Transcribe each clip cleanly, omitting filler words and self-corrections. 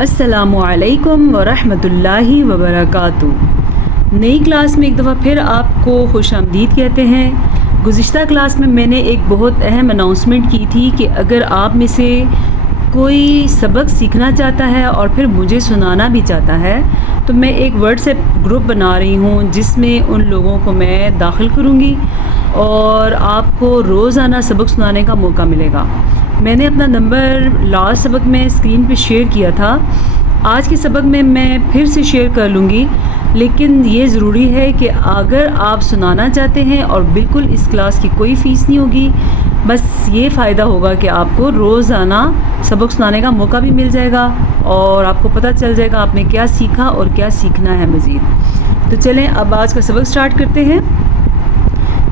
السلام علیکم ورحمۃ اللہ وبرکاتہ۔ نئی کلاس میں ایک دفعہ پھر آپ کو خوش آمدید کہتے ہیں۔ گزشتہ کلاس میں نے ایک بہت اہم اناؤنسمنٹ کی تھی کہ اگر آپ میں سے کوئی سبق سیکھنا چاہتا ہے اور پھر مجھے سنانا بھی چاہتا ہے تو میں ایک واٹس ایپ گروپ بنا رہی ہوں جس میں ان لوگوں کو میں داخل کروں گی اور آپ کو روزانہ سبق سنانے کا موقع ملے گا۔ میں نے اپنا نمبر لاسٹ سبق میں اسکرین پہ شیئر کیا تھا، آج کے سبق میں پھر سے شیئر کر لوں گی، لیکن یہ ضروری ہے کہ اگر آپ سنانا چاہتے ہیں اور بالکل اس کلاس کی کوئی فیس نہیں ہوگی، بس یہ فائدہ ہوگا کہ آپ کو روزانہ سبق سنانے کا موقع بھی مل جائے گا اور آپ کو پتہ چل جائے گا آپ نے کیا سیکھا اور کیا سیکھنا ہے مزید۔ تو چلیں اب آج کا سبق سٹارٹ کرتے ہیں۔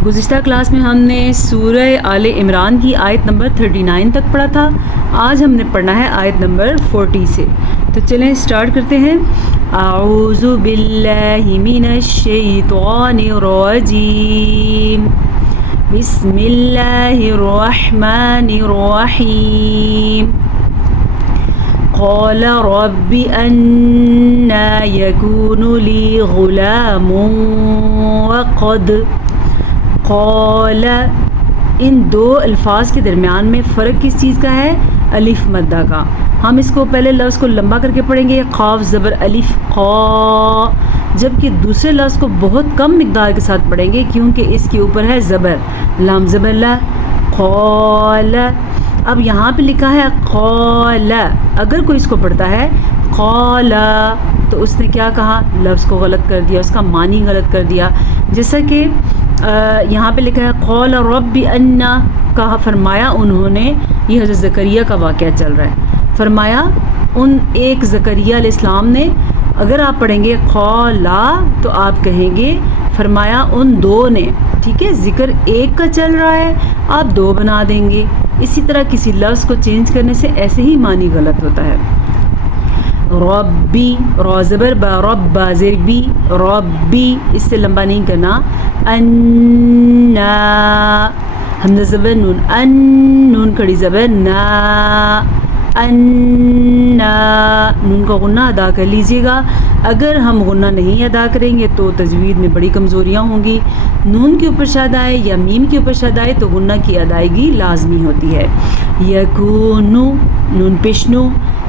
گزشتہ کلاس میں ہم نے سورہ آل عمران کی آیت نمبر 39 تک پڑھا تھا، آج ہم نے پڑھنا ہے آیت نمبر 40 سے۔ تو چلیں سٹارٹ کرتے ہیں۔ اعوذ باللہ من الشیطان الرجیم، بسم اللہ الرحمن الرحیم۔ قال رب أنى يكون لي غلام وقد قال، ان دو الفاظ کے درمیان میں فرق کس چیز کا ہے؟ الف مدہ کا۔ ہم اس کو پہلے لفظ کو لمبا کر کے پڑھیں گے، قاف زبر الف قا، جبکہ دوسرے لفظ کو بہت کم مقدار کے ساتھ پڑھیں گے کیونکہ اس کے اوپر ہے زبر، لام زبر لا، قال۔ اب یہاں پہ لکھا ہے قال، اگر کوئی اس کو پڑھتا ہے قال تو اس نے کیا کہا؟ لفظ کو غلط کر دیا، اس کا معنی غلط کر دیا۔ جیسا کہ یہاں پہ لکھا ہے قال رب انا، کہا فرمایا انہوں نے، یہ حضرت زکریا کا واقعہ چل رہا ہے، فرمایا ان ایک زکریا علیہ السلام نے، اگر آپ پڑھیں گے قالا تو آپ کہیں گے فرمایا ان دو نے، ٹھیک ہے، ذکر ایک کا چل رہا ہے آپ دو بنا دیں گے۔ اسی طرح کسی لفظ کو چینج کرنے سے ایسے ہی معنی غلط ہوتا ہے۔ ربی، را زبر با، رب با زیر بی، ربی، اس سے لمبا نہیں کرنا۔ انا، حمزہ زبر نون، ان، نون کھڑی زبر نا، انا، نون کا غنہ ادا کر لیجئے گا۔ اگر ہم غنہ نہیں ادا کریں گے تو تجوید میں بڑی کمزوریاں ہوں گی۔ نون کے اوپر شاد آئے یا میم کے اوپر شاد آئے تو غنہ کی ادائیگی لازمی ہوتی ہے۔ یکونو، نون پیشنو،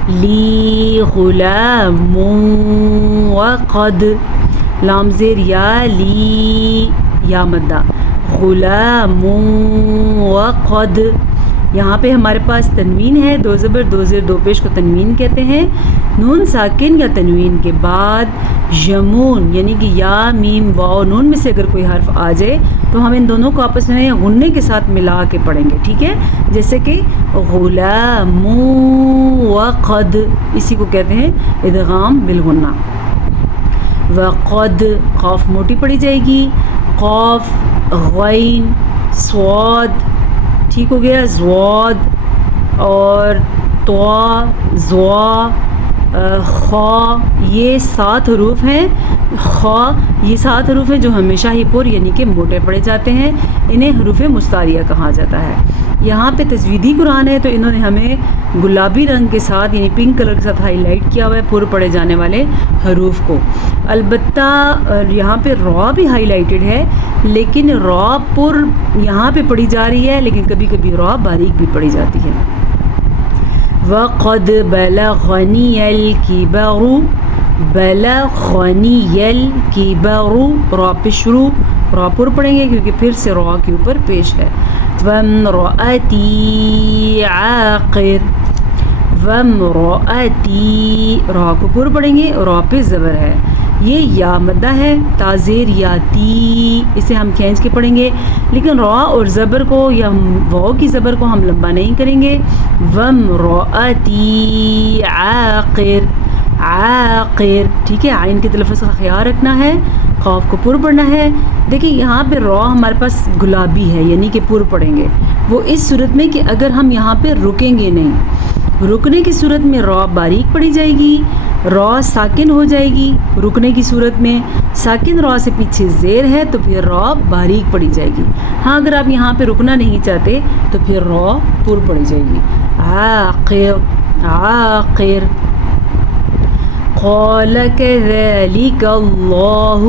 لی غلام وقد، لام زیر یا، لی یا مدہ، غلام وقد۔ یہاں پہ ہمارے پاس تنوین ہے، دو زبر دو زیر دو پیش کو تنوین کہتے ہیں۔ نون ساکن یا تنوین کے بعد یمون یعنی کہ یا میم واو نون میں سے اگر کوئی حرف آ جائے تو ہم ان دونوں کو آپس میں غنّے کے ساتھ ملا کے پڑھیں گے، ٹھیک ہے، جیسے کہ غلام وقد، اسی کو کہتے ہیں ادغام بالغنہ۔ وقد، قاف موٹی پڑھی جائے گی، قاف غین صاد، ٹھیک ہو گیا، زواد اور طوا زوا خا، یہ 7 حروف ہیں، خا یہ 7 حروف ہیں جو ہمیشہ ہی پر یعنی کہ موٹے پڑھے جاتے ہیں، انہیں حروف مستعاریہ کہا جاتا ہے۔ یہاں پہ تجویدی قرآن ہے تو انہوں نے ہمیں گلابی رنگ کے ساتھ یعنی پنک کلر کے ساتھ ہائی لائٹ کیا ہوا ہے پر پڑھے جانے والے حروف کو۔ البتہ یہاں پہ را بھی ہائی لائٹڈ ہے، لیکن را پر یہاں پہ پڑھی جا رہی ہے لیکن کبھی کبھی را باریک بھی پڑھی جاتی ہے۔ وَقَدْ بَلَغَنِيَ الْكِبَرُ، بَلَغَنِيَ الْكِبَرُ، را پہ شروع، را پر پڑھیں گے کیونکہ پھر سے را کے اوپر پیش ہے۔ وَامْرَأَتِي عَاقِرٌ، وَامْرَأَتِي، را کو پر پڑھیں گے، را پہ زبر ہے، یہ یا مدہ ہے، تازیر یا تی، اسے ہم کھینچ کے پڑھیں گے، لیکن را اور زبر کو یا واو کی زبر کو ہم لمبا نہیں کریں گے۔ وَامْرَأَتِي عَاقِرٌ، عاقر، ٹھیک ہے، عین کے تلفظ کا خیال رکھنا ہے، قاف کو پر پڑھنا ہے۔ دیکھیں یہاں پہ را ہمارے پاس گلابی ہے یعنی کہ پر پڑھیں گے، وہ اس صورت میں کہ اگر ہم یہاں پہ رکیں گے نہیں، رکنے کی صورت میں را باریک پڑھی جائے گی، را ساکن ہو جائے گی، رکنے کی صورت میں ساکن را سے پیچھے زیر ہے تو پھر را باریک پڑھی جائے گی۔ ہاں اگر آپ یہاں پہ رکنا نہیں چاہتے تو پھر را پر پڑھی جائے گی۔ عاقر، عاقر، قال كذلك اللہ،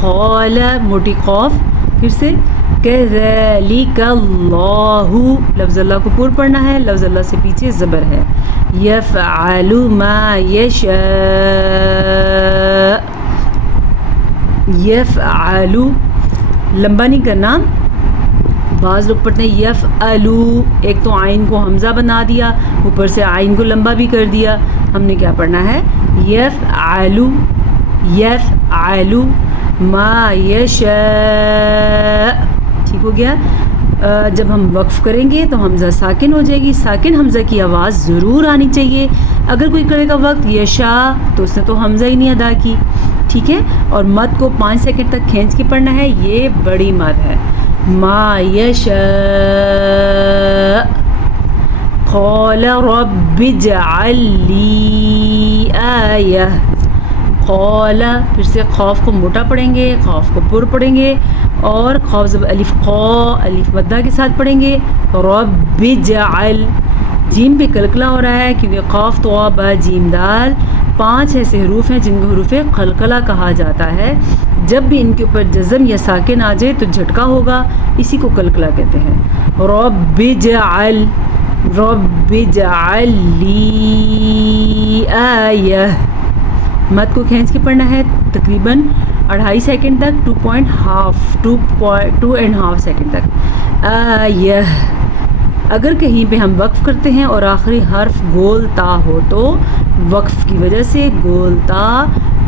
قال موٹی قاف، پھر سے كذلك اللہ، لفظ اللہ کو پور پڑھنا ہے، لفظ اللہ سے پیچھے زبر ہے، يفعل ما يشاء، يفعل لمبا نہیں کرنا، بعض لوگ پڑھتے ہیں یفعلو، ایک تو عین کو حمزہ بنا دیا، اوپر سے عین کو لمبا بھی کر دیا، ہم نے کیا پڑھنا ہے یفعلو، یفعلو ما یشاء، ٹھیک ہو گیا۔ جب ہم وقف کریں گے تو حمزہ ساکن ہو جائے گی، ساکن حمزہ کی آواز ضرور آنی چاہیے، اگر کوئی کرے گا وقت یشا تو اس نے تو حمزہ ہی نہیں ادا کی، ٹھیک ہے، اور مد کو 5 سیکنڈ تک کھینچ کے پڑھنا ہے، یہ بڑی مد ہے، ما یشاء، قال رب اجعل لی آیہ، قال، پھر سے خوف کو موٹا پڑھیں گے، خوف کو پر پڑھیں گے، اور خوف زبر الف قا، الف مدہ کے ساتھ پڑھیں گے، رب اجعل، جیم پہ کلکلہ ہو رہا ہے کیونکہ قاف تو با جیم دال 5 ایسے حروف ہیں جن کو حروف قلقلہ کہا جاتا ہے، جب بھی ان کے اوپر جزم یا ساکن آ جائے تو جھٹکا ہوگا، اسی کو قلقلہ کہتے ہیں۔ رب اجعل، رب اجعل لی آیہ، مد کو کھینچ کے پڑھنا ہے تقریباً 2.5 سیکنڈ تک، 2.5 سیکنڈ تک، آیہ۔ اگر کہیں پہ ہم وقف کرتے ہیں اور آخری حرف گول تا ہو تو وقف کی وجہ سے گول تا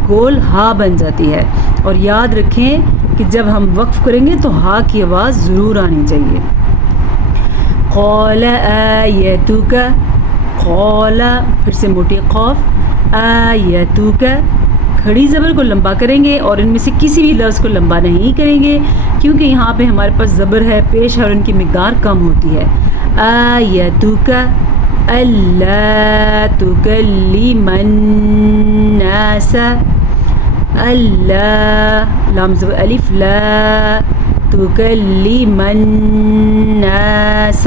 گول ہا بن جاتی ہے، اور یاد رکھیں کہ جب ہم وقف کریں گے تو ہا کی آواز ضرور آنی چاہیے۔ قال آیتک، قال، پھر سے موٹی قاف، آیتک، کھڑی زبر کو لمبا کریں گے اور ان میں سے کسی بھی لفظ کو لمبا نہیں کریں گے کیونکہ یہاں پہ ہمارے پاس زبر ہے پیش ہے اور ان کی مقدار کم ہوتی ہے۔ آیتک اللہ تکلم الناس، اللہ، لام زبر الف لا، تکلم الناس،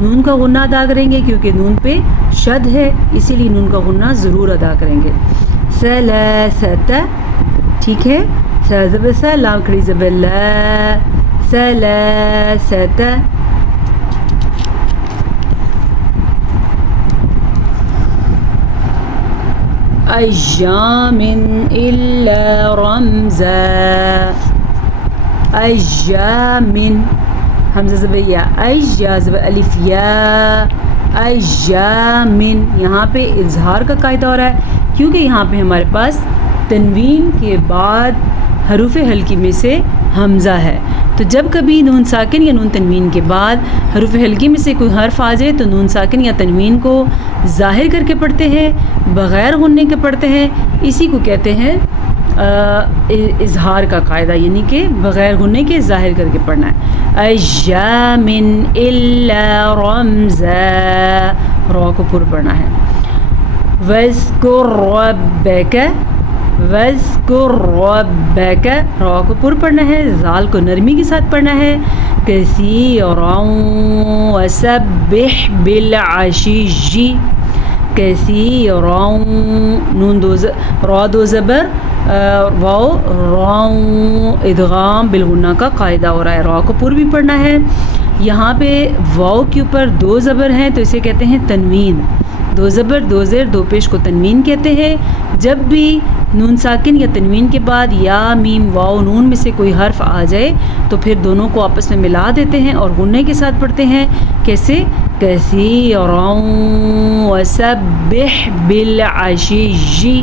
نون کا غنہ ادا کریں گے کیونکہ نون پہ شد ہے، اسی لیے نون کا غنہ ضرور ادا کریں گے۔ ثلاثت، ٹھیک ہے، زبر سا، لام کھڑی زبر لا، ثلاثت، ایام الا رمزا، ایام، حمزہ زبر یا، یا زبر الف یا، ایام، یہاں پہ اظہار کا قاعدہ ہو رہا ہے کیونکہ یہاں پہ ہمارے پاس تنوین کے بعد حروف حلقی میں سے حمزہ ہے، تو جب کبھی نون ساکن یا نون تنوین کے بعد حروف حلقی میں سے کوئی حرف آ جائے تو نون ساکن یا تنوین کو ظاہر کر کے پڑھتے ہیں، بغیر غننے کے پڑھتے ہیں، اسی کو کہتے ہیں اظہار کا قاعدہ، یعنی کہ بغیر غننے کے ظاہر کر کے پڑھنا ہے۔ ایام الا رمزا، را کو پر پڑھنا ہے۔ وَاذْكُرْ رَبَّكَ، وَاذْكُرْ رَبَّكَ، را کو پر پڑھنا ہے، زال کو نرمی کے ساتھ پڑھنا ہے۔ كَثِيرًا وَسَبِّحْ بِالْعَشِيِّ، كَثِيرًا، نون را دو زبر، واو راؤ، ادغام بالغنہ کا قاعدہ ہو رہا ہے، را کو پر بھی پڑھنا ہے۔ یہاں پہ واو کے اوپر 2 زبر ہیں تو اسے کہتے ہیں تنوین، 2 زبر 2 زیر 2 پیش کو تنوین کہتے ہیں۔ جب بھی نون ساکن یا تنوین کے بعد یا میم واو نون میں سے کوئی حرف آ جائے تو پھر دونوں کو آپس میں ملا دیتے ہیں اور غنے کے ساتھ پڑھتے ہیں، کیسے؟ کثیرا وسبح بالعشی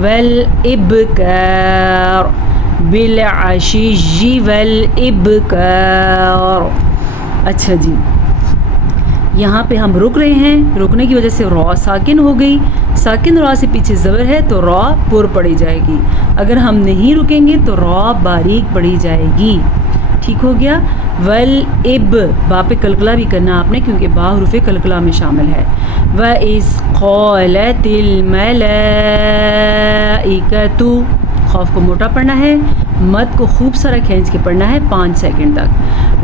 والابکار، بالعشی والابکار۔ اچھا جی، یہاں پہ ہم رک رہے ہیں، رکنے کی وجہ سے را ساکن ہو گئی، ساکن را سے پیچھے زبر ہے تو را پر پڑھی جائے گی، اگر ہم نہیں رکیں گے تو را باریک پڑھی جائے گی، ٹھیک ہو گیا۔ والاب، با پہ کلکلہ بھی کرنا آپ نے کیونکہ با حروف کلکلہ میں شامل ہے۔ وَإِذْ قَالَتِ الْمَلَائِكَةُ، خوف کو موٹا پڑھنا ہے، مد کو خوب سارا کھینچ کے پڑھنا ہے 5 سیکنڈ تک۔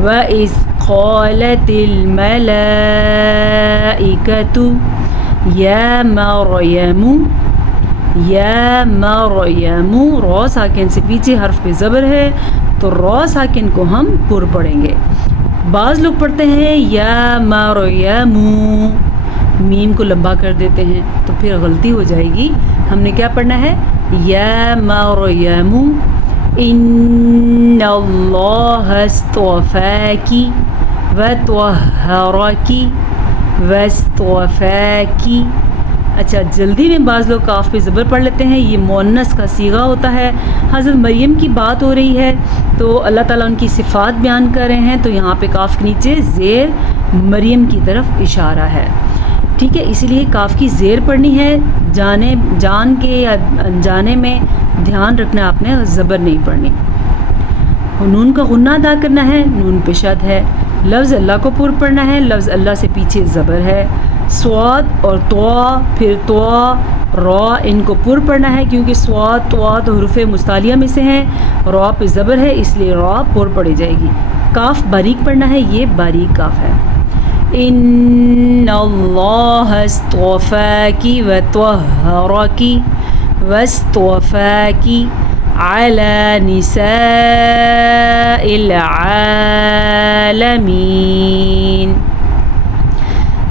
وَإِذْ قَالَتِ الْمَلَائِكَةُ يَا مَرْيَمُ، یا مریم، را ساکن سے پیچھے حرف پہ زبر ہے تو را ساکن کو ہم پر پڑھیں گے۔ بعض لوگ پڑھتے ہیں یا مریم، میم کو لمبا کر دیتے ہیں تو پھر غلطی ہو جائے گی۔ ہم نے کیا پڑھنا ہے؟ یا مریم ان اللہ اصطفاکی وطہرکی واصطفاکی۔ اچھا، جلدی میں بعض لوگ کاف پہ زبر پڑھ لیتے ہیں، یہ مؤنث کا صیغہ ہوتا ہے۔ حضرت مریم کی بات ہو رہی ہے تو اللہ تعالیٰ ان کی صفات بیان کر رہے ہیں، تو یہاں پہ کاف کے نیچے زیر مریم کی طرف اشارہ ہے، ٹھیک ہے، اسی لیے کاف کی زیر پڑھنی ہے، جان کے یا انجانے میں دھیان رکھنا، آپ نے زبر نہیں پڑھنی۔ نون کا غنہ ادا کرنا ہے، نون پہ شد ہے۔ لفظ اللہ کو پر پڑھنا ہے، لفظ اللہ سے پیچھے زبر ہے۔ صاد اور طوا، پھر طوا را، ان کو پر پڑھنا ہے کیونکہ صاد طوا تو حروف مستعلیہ میں سے ہیں، را پہ زبر ہے اس لیے را پر پڑھی جائے گی۔ کاف باریک پڑھنا ہے، یہ باریک کاف ہے۔ ان اللہ اصطفاکی وطہرکی واصطفاکی علی نساء العالمین۔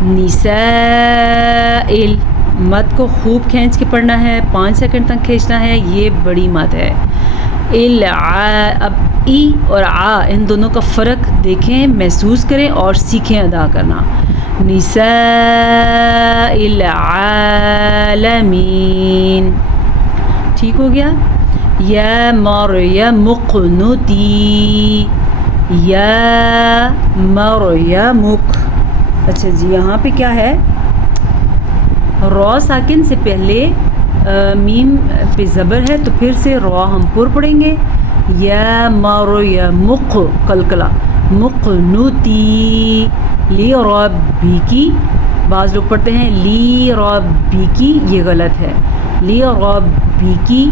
نساء، مد کو خوب کھینچ کے پڑھنا ہے، 5 سیکنڈ تک کھینچنا ہے، یہ بڑی مد ہے۔ اب ای اور آ، ان دونوں کا فرق دیکھیں، محسوس کریں اور سیکھیں ادا کرنا۔ نساء العالمین، ٹھیک ہو گیا۔ یا مریم اقنتی، یا مریم۔ اچھا جی، یہاں پہ کیا ہے؟ را ساکن سے پہلے میم پہ زبر ہے تو پھر سے را ہم پر پڑھیں گے۔ یا مریم قلقلہ مقنتی لی ربکی، بعض لوگ پڑھتے ہیں لی ربکی، یہ غلط ہے۔ لی ربکی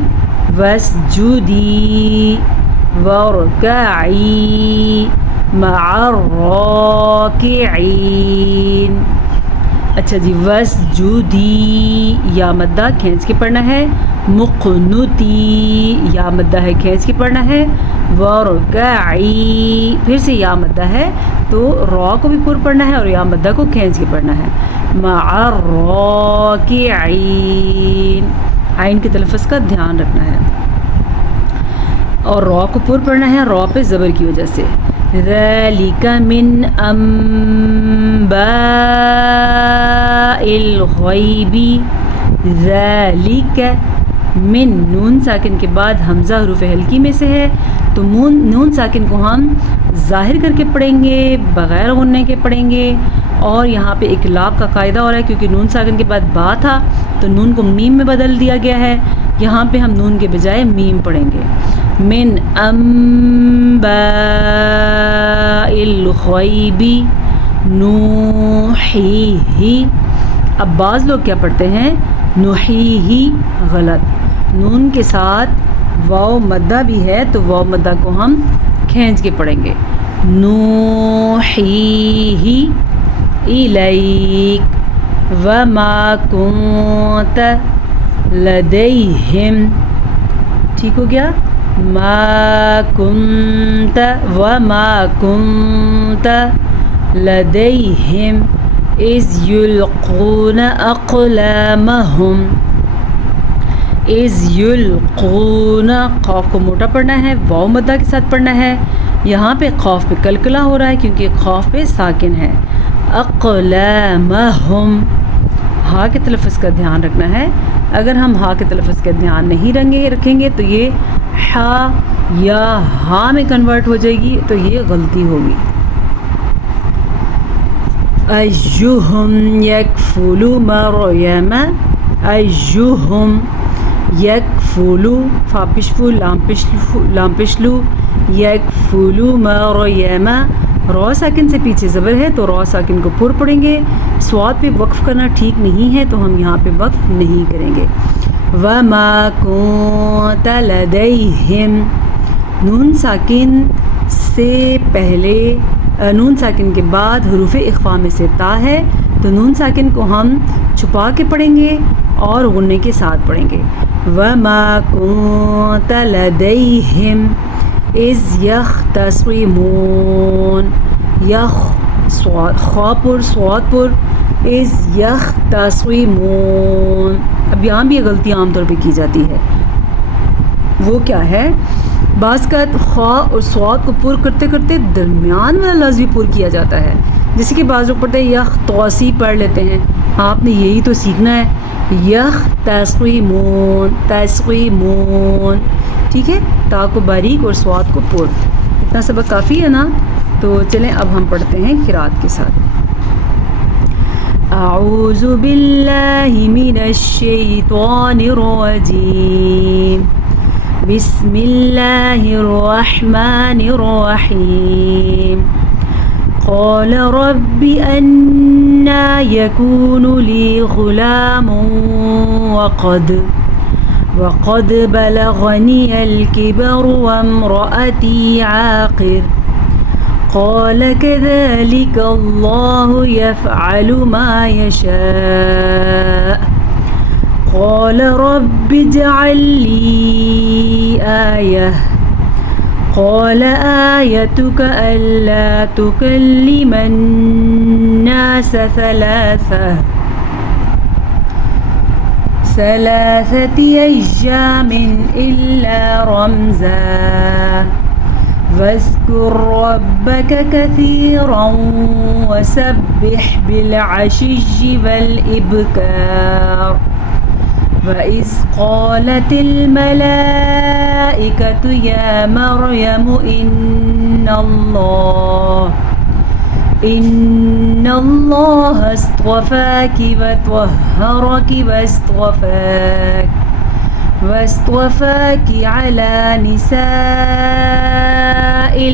واسجدی وارکعی مع الراکعین۔ اچھا جی، واسجدی، یا مدہ کھینچ کے پڑھنا ہے، مقنتی، یا مدہ ہے کھینچ کے پڑھنا ہے، وارکعی، پھر سے یا مدہ ہے تو را کو بھی پر پڑھنا ہے اور یا مدہ کو کھینچ کے پڑھنا ہے، مع الراکعین، عین کے تلفظ کا دھیان رکھنا ہے اور را کو پر پڑھنا ہے، را پہ زبر کی وجہ سے۔ ذالک من انباء الغیب، ذالک من، نون ساکن کے بعد حمزہ حروف ہلکی میں سے ہے تو نون ساکن کو ہم ظاہر کر کے پڑھیں گے، بغیر غننے کے پڑھیں گے، اور یہاں پہ اقلاب کا قاعدہ ہو رہا ہے کیونکہ نون ساکن کے بعد با تھا تو نون کو میم میں بدل دیا گیا ہے، یہاں پہ ہم نون کے بجائے میم پڑھیں گے۔ من انباء الغیب نوحیہ، اب بعض لوگ کیا پڑھتے ہیں؟ نوحیہ، غلط، نون کے ساتھ واو مدہ بھی ہے تو واو مدہ کو ہم کھینچ کے پڑھیں گے۔ نوحیہ الیک وما کنت لدیہم، ٹھیک ہو گیا۔ ما کنت وما کنت لدیہم اذ یلقون اقلامہم، اذ یلقون، قاف کو موٹا پڑھنا ہے، واو مدہ کے ساتھ پڑھنا ہے، یہاں پہ قاف پہ کلکلہ ہو رہا ہے کیونکہ قاف پہ ساکن ہے۔ اقلامہم، ہا کے تلفظ کا دھیان رکھنا ہے، اگر ہم ہا کے تلفظ کا دھیان نہیں رکھیں گے تو یہ ہا یا ہا میں کنورٹ ہو جائے گی تو یہ غلطی ہوگی۔ ایہم یکفل مریم، ایہم یکفل، فا پشفو لام پشلو، یکفل مریم، را ساکن سے پیچھے زبر ہے تو را ساکن کو پر پڑھیں گے، سواد پہ وقف کرنا ٹھیک نہیں ہے تو ہم یہاں پہ وقف نہیں کریں گے۔ وما کنت لدیہم، نون ساکن سے پہلے، نون ساکن کے بعد حروف اخفا میں سے تا ہے تو نون ساکن کو ہم چھپا کے پڑھیں گے اور غنّے کے ساتھ پڑھیں گے. وَمَا كُنْتَ لَدَيْهِمْ إِذْ يَخْتَصِمُونَ. خاء پر صاد پر إِذْ يَخْتَصِمُونَ. اب یہاں بھی یہ غلطی عام طور پہ کی جاتی ہے. وہ کیا ہے؟ بعض کا خاء اور صاد کو پر کرتے کرتے درمیان والا لفظ بھی پر کیا جاتا ہے. جیسے کہ بعض لوگ پڑھتے ہیں یختصی پڑھ لیتے ہیں. آپ نے یہی تو سیکھنا ہے، یختصمون، تصمون، ٹھیک ہے، تا کو باریک اور صاد کو پر. اتنا سبق کافی ہے نا؟ تو چلیں اب ہم پڑھتے ہیں قرات کے ساتھ. اعوذ باللہ من الشیطان الرجیم. بسم اللہ الرحمن الرحیم. قال رب أنى يكون لي غلام وقد بلغني الكبر وامرأتي عاقر. قال كذلك الله يفعل ما يشاء. قال رب اجعل لي آية. قال آيتك ألا تكلم الناس ثلاثة أيام إلا رمزا. واذكر ربك كثيرا وسبح بالعشي والإبكار. وَإِذْ قَالَتِ الْمَلَائِكَةُ يَا مَرْيَمُ إِنَّ اللَّهَ اصْطَفَاكِ وَطَهَّرَكِ وَاصْطَفَاكِ عَلَى نِسَاءِ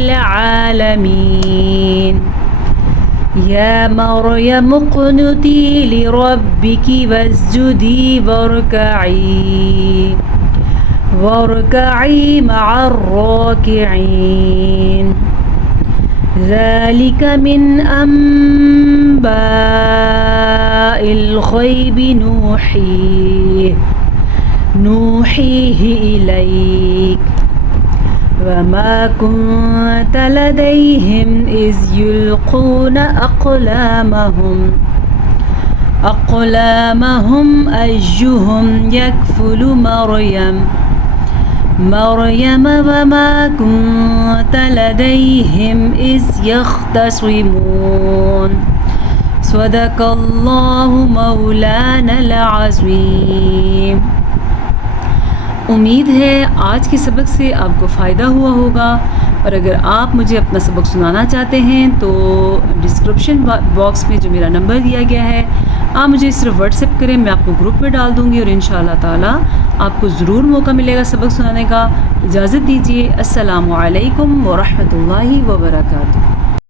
الْعَالَمِينَ. يا مريم اقنتي لربك واسجدي واركعي مع الراكعين. ذلك من أنباء الغيب نوحيه إليك. وما كنت لديهم إذ يلقون أقلامهم أيهم يكفل مريم. وما كنت لديهم إذ يختصمون. صدق الله مولانا العظيم. امید ہے آج کے سبق سے آپ کو فائدہ ہوا ہوگا، اور اگر آپ مجھے اپنا سبق سنانا چاہتے ہیں تو ڈسکرپشن باکس میں جو میرا نمبر دیا گیا ہے آپ مجھے صرف واٹس ایپ کریں، میں آپ کو گروپ میں ڈال دوں گی اور انشاءاللہ تعالی آپ کو ضرور موقع ملے گا سبق سنانے کا. اجازت دیجیے. السلام علیکم ورحمۃ اللہ وبرکاتہ.